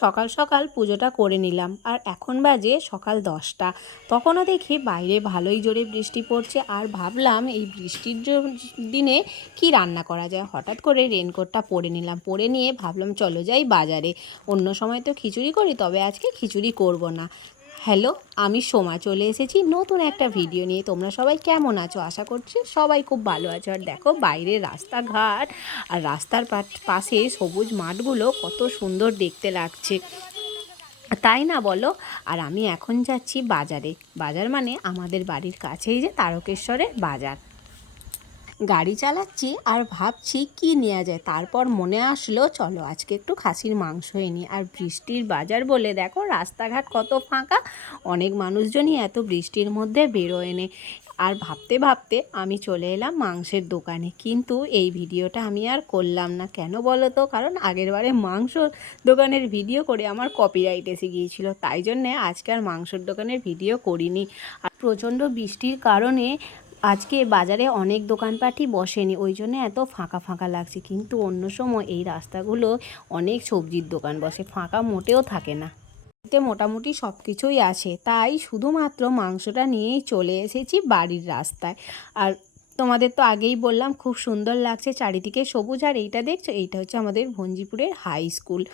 সকাল সকাল পুজোটা করে নিলাম আর এখন বাজে সকাল 10টা। তখনও দেখি বাইরে ভালোই জোরে বৃষ্টি পড়ছে আর ভাবলাম এই বৃষ্টির দিনে কি রান্না করা যায়। হঠাৎ করে রেনকোটটা পরে নিলাম, পরে নিয়ে ভাবলাম চলো যাই বাজারে। অন্য সময় তো খিচুড়ি করি, তবে আজকে খিচুড়ি করব না। হ্যালো, আমি সোমা চলে এসেছি নতুন একটা ভিডিও নিয়ে। তোমরা সবাই কেমন আছো? আশা করছি সবাই খুব ভালো আছো। আর দেখো বাইরে রাস্তাঘাট আর রাস্তার পাশে সবুজ মাঠগুলো কত সুন্দর দেখতে লাগছে, তাই না বলো? আর আমি এখন যাচ্ছি বাজারে। বাজার মানে আমাদের বাড়ির কাছেই যে তারকেশ্বরের বাজার। গাড়ি চালাচ্ছি আর ভাবছি কি নেওয়া যায়, তারপর মনে আসলো চলো আজকে একটু খাসির মাংস নিই। আর বৃষ্টির বাজার বলে দেখো রাস্তাঘাট কত ফাঁকা, অনেক মানুষজনই এত বৃষ্টির মধ্যে বেরোয় নে। আর ভাবতে ভাবতে আমি চলে এলাম মাংসের দোকানে, কিন্তু এই ভিডিওটা আমি আর করলাম না। কেন বলো তো? কারণ আগেরবারে মাংস দোকানের ভিডিও করে আমার কপিরাইট এসে গিয়েছিল, তাই জন্যে আজকে আর মাংসের দোকানের ভিডিও করিনি। আর প্রচণ্ড বৃষ্টির কারণে আজকে বাজারে অনেক দোকানপাটই বসেনি, ওই জন্য এত ফাঁকা ফাঁকা লাগছে। কিন্তু অন্য সময় এই রাস্তাগুলো অনেক সবজির দোকান বসে, ফাঁকা মোটেও থাকে না। এতে মোটামুটি সব কিছুই আছে, তাই শুধুমাত্র মাংসটা নিয়েই চলে এসেছি বাড়ির রাস্তায়। আর তোমাদের তো আগেই বললাম খুব সুন্দর লাগছে চারিদিকে সবুজ। আর এইটা দেখছো, এইটা হচ্ছে আমাদের ভঞ্জিপুরের হাই স্কুল।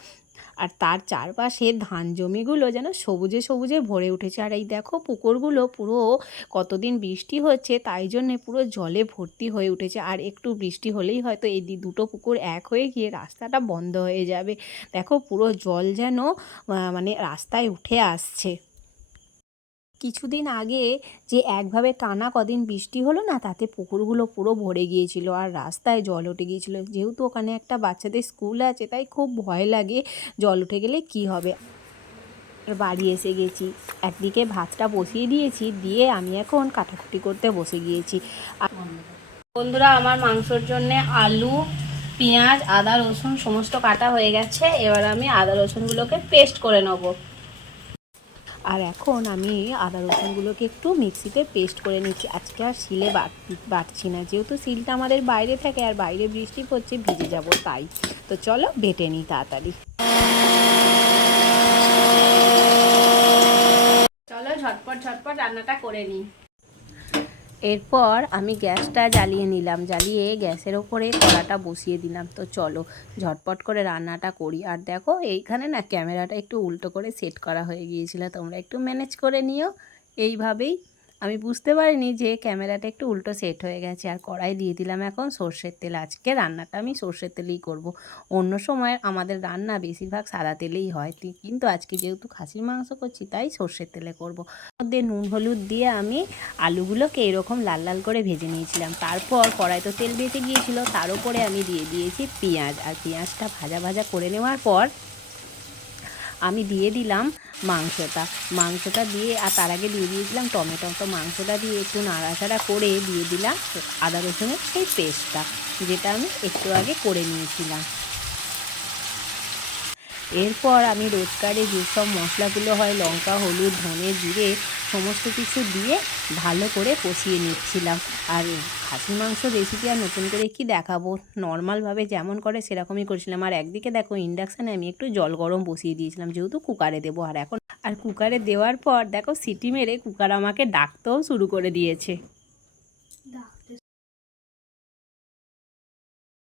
আর তার চারপাশে ধান জমিগুলো যেন সবুজে সবুজে ভরে উঠেছে। আর এই দেখো পুকুরগুলো পুরো, কতদিন বৃষ্টি হচ্ছে তাই জন্যে পুরো জলে ভর্তি হয়ে উঠেছে। আর একটু বৃষ্টি হলেই হয়তো এই দুটো পুকুর এক হয়ে গিয়ে রাস্তাটা বন্ধ হয়ে যাবে। দেখো পুরো জল যেন মানে রাস্তায় উঠে আসছে। কিছুদিন আগে যে একভাবে টানা কদিন বৃষ্টি হলো না, তাতে পুকুরগুলো পুরো ভরে গিয়েছিল আর রাস্তায় জল উঠে গিয়েছিল। যেহেতু ওখানে একটা বাচ্চাদের স্কুল আছে, তাই খুব ভয় লাগে জল উঠে গেলে কি হবে। বাড়ি এসে গেছি, একদিকে ভাতটা বসিয়ে দিয়েছি, দিয়ে আমি এখন কাটাকুটি করতে বসে গিয়েছি। বন্ধুরা, আমার মাংসর জন্য আলু, পেঁয়াজ, আদা, রসুন সমস্ত কাটা হয়ে গেছে। এবার আমি আদা রসুনগুলোকে পেস্ট করে নেব। আর এখন আমি আদা রসুনগুলোকে একটু মিক্সিতে পেস্ট করে নিচ্ছি। আজকে আর শিলে বাটছি না, যেহেতু শিলটা আমাদের বাইরে থাকে আর বাইরে বৃষ্টি পড়ছে, ভিজে যাব তাই। তো চলো বেটে নিই তাড়াতাড়ি। চলো ঝটপট ঝটপট রান্নাটা করে নিই। এরপর আমি গ্যাসটা জ্বালিয়ে নিলাম, জ্বালিয়ে গ্যাসের ওপরে কড়াটা বসিয়ে দিলাম। তো চলো ঝটপট করে রান্নাটা করি। আর দেখো এইখানে না ক্যামেরাটা একটু উল্টো করে সেট করা হয়ে গিয়েছিল, তোমরা একটু ম্যানেজ করে নিও। এইভাবেই আমি বুঝতে পারিনি যে ক্যামেরাটা একটু উল্টো সেট হয়ে গেছে। আর কড়াই দিয়ে দিলাম এখন সর্ষের তেল। আজকে রান্নাটা আমি সর্ষের তেলেই করব। অন্য সময় আমাদের রান্না বেশিরভাগ সাদা তেলেই হয়, কিন্তু আজকে যেহেতু খাসির মাংস করছি তাই সর্ষের তেলে করব। মধ্যে নুন হলুদ দিয়ে আমি আলুগুলোকে এরকম লাল লাল করে ভেজে নিয়েছিলাম। তারপর কড়াই তো তেল বেঁচে গিয়েছিল, তার উপরে আমি দিয়ে দিয়েছি পেঁয়াজ। আর পেঁয়াজটা ভাজা ভাজা করে নেওয়ার পর আমি দিয়ে দিলাম মাংসটা দিয়ে, আর তার আগে দিয়ে দিয়েছিলাম টমেটো। তো মাংসটা দিয়ে একটু নাড়াচাড়া করে দিয়ে দিলাম আদা রসুনের সেই পেস্টটা, যেটা আমি একটু আগে করে নিয়েছিলাম। এরপর আমি রোজকারে যেসব মশলাগুলো হয়, লঙ্কা, হলুদ, ধনে, জিরে সমস্ত কিছু দিয়ে ভালো করে কষিয়ে নিচ্ছিলাম। আর খাসির মাংস রেসিপি আর নতুন করে কি দেখাবো, নর্মালভাবে যেমন করে সেরকমই করেছিলাম। আর একদিকে দেখো ইন্ডাকশানে আমি একটু জল গরম বসিয়ে দিয়েছিলাম, যেহেতু কুকারে দেবো। আর কুকারে দেওয়ার পর দেখো সিটি মেরে কুকার আমাকে ডাকতেও শুরু করে দিয়েছে।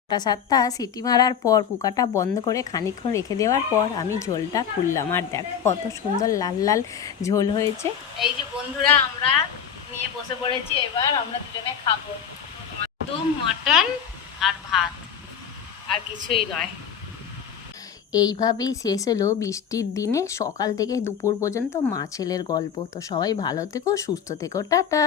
6-7টা সিটি মারার পর কুকারটা বন্ধ করে খানিকক্ষণ রেখে দেওয়ার পর আমি ঝোলটা খুললাম। আর দেখো কত সুন্দর লাল লাল ঝোল হয়েছে। এই যে বন্ধুরা, আমরা নিয়ে বসে পড়েছি, এবার আমরা দুজনে খাবো। একটু মটন আর ভাত, আর কিছুই নয়। এইভাবেই শেষ হলো বৃষ্টির দিনে সকাল থেকে দুপুর পর্যন্ত মা ছেলের গল্প। তো সবাই ভালো থেকো, সুস্থ থেকো, টাটা।